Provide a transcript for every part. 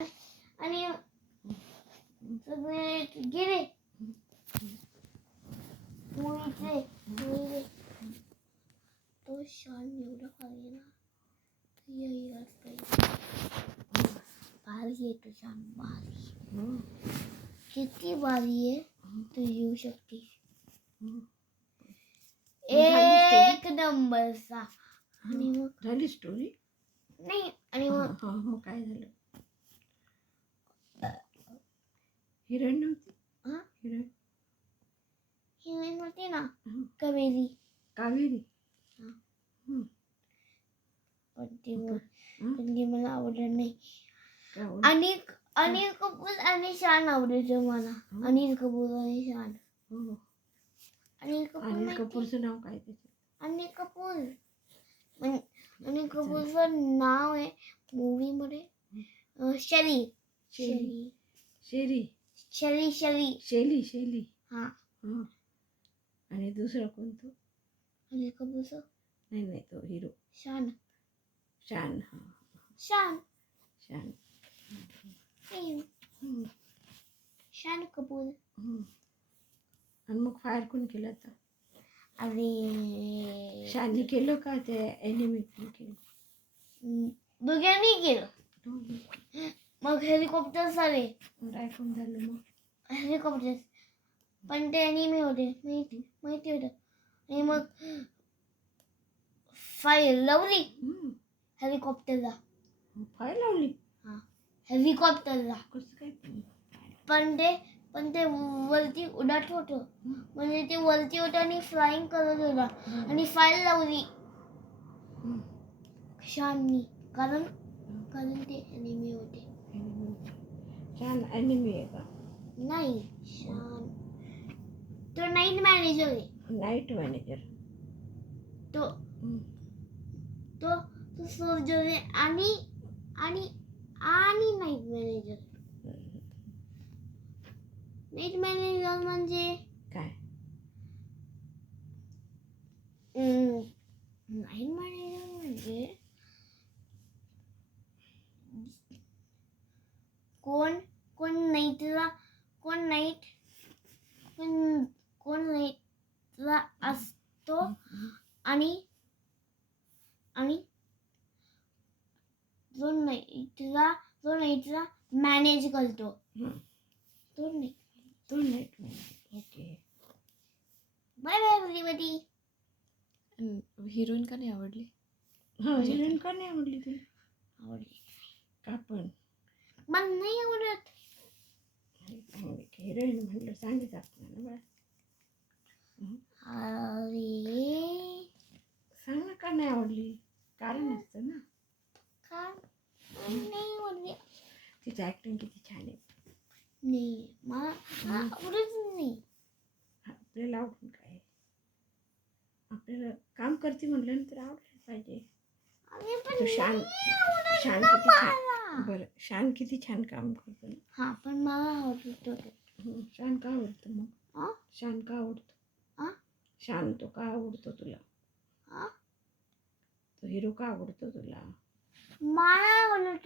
आणि सगळे गेले मुलीचे मुलीचे तो शान एवढा आहे ना पाहिजे भारी आहे तो शान भारी किती भारी आहे तू येऊ शकते एक नंबरचा आणि मग झाली स्टोरी नाही आणि हा मग काय झालं? हिरोईन नव्हती हा। हिरोईन हिरोईन होती ना हं. कवेरी। कावेरी? हा. हं. पण ती म- हं? पण ती मला आवडलं नाही। काय आवडलं? आणि अनिल कपूर आणि शान आवडायचं मला अनिल कपूर आणि शान। हो. अनिल कपूर अनिल माहिती? कपूरचं नाव काय त्याचं अनिल कपूर। म्हण- अनिल कपूरचं नाव आहे मूवी मध्ये अं, शरी। शेली शरी। शेरी? शरी शरी शेली शेली हा। हं. आणि दुसरं कोणतं अनिल कपूरचं नाही नाही तो हिरो। शान। शान हा। शान। शान। हम्म. शान कपूर. आणि मग फायर कोण केलं तर अरे। शानी केलं का ते एनिमी केलं हम्म, दोघांनी केलं. मग हेलिकॉप्टर आले काय कोण झालं मग। हेलिकॉप्टर पण ते अनिमे होते माहिती माहिती होतं. आणि मग फायर लावली. हेलिकॉप्टरला. फायर लावली? हा हेलिकॉप्टरला. कसं काय पण ते पण ते वरती उडत होतं. म्हणजे ते वरती होतं आणि फ्लाइंग करत होता. आणि फायर लावली. शाननी कारण कारण ते अनिमे होते. छान अॅनिमी आहे का? नाही शान तो नाईट मॅनेजर आहे नाईट मॅनेजर तो तो तो सोल्जर आहे आणि आणि आणि नाईट मॅनेजर नाईट मॅनेजर म्हणजे काय नाईट मॅनेजर म्हणजे आणि आणि जो नाईटला जो नाईटला मॅनेज करतो. हं. तो नाही. तो night manager okay. Bye bye everybody. Heroine का नाही आवडली? हां हिरोईन का नाही आवडली तुला आवडली. का पण? मला नाही आवडत. हिरोईन म्हटलं सांगितलं आपल्याला बा अरे सांग ना का नाही आवडली कारण असतं ना का नाही आवडली तिचं ॲक्टिंग किती छान आहे नाही मला मला आवडत नाही आपल्याला आवडून काय आपल्याला काम करते म्हटल्यानंतर आवडायला पाहिजे अरे पण तो शान नाही आवडत शान किती छान. बरं शान किती छान काम करतो ना हा पण मला आवडत होतं. हं, शान का आवडतं मग हा? शान का आवडतो हा? शान तो का आवडतो तुला हा? तो हिरो का आवडतो तुला मला आवडतो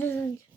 Biraz.